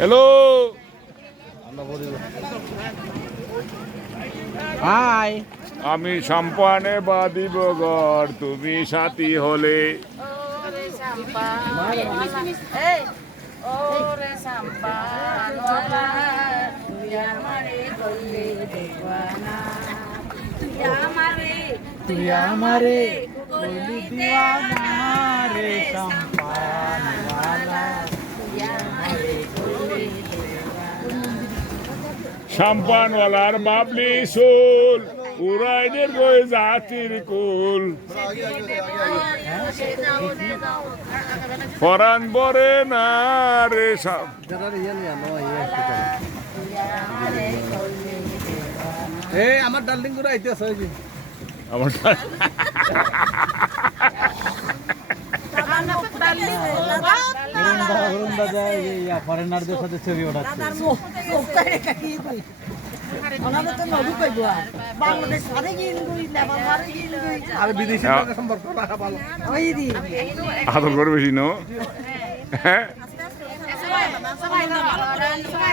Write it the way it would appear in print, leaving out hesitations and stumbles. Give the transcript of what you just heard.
hello hi আমি সম্পানে বাদিব ঘর তুমি সাথী হলে ওরে সাম্পান এই ওরে সাম্পান তুই আমারে করলে দেওয়ানা তুই আমারে বলি দিওয়ানা রে সম্পানওয়ালা সম্পানওয়ালার বাবলি সোল উড়াইদের গই জাতির কুল পরাণ বরে না রে এই আমার ডার্লিং করে আইতেছে ওই যে আমার হরুন্দা যায় ইয়া ফরেনারদের সাথে ছবি ওঠাচ্ছে আর বিদেশি সম্পর্ক রাখা ভালো আদর করে বেশি নো হ্যাঁ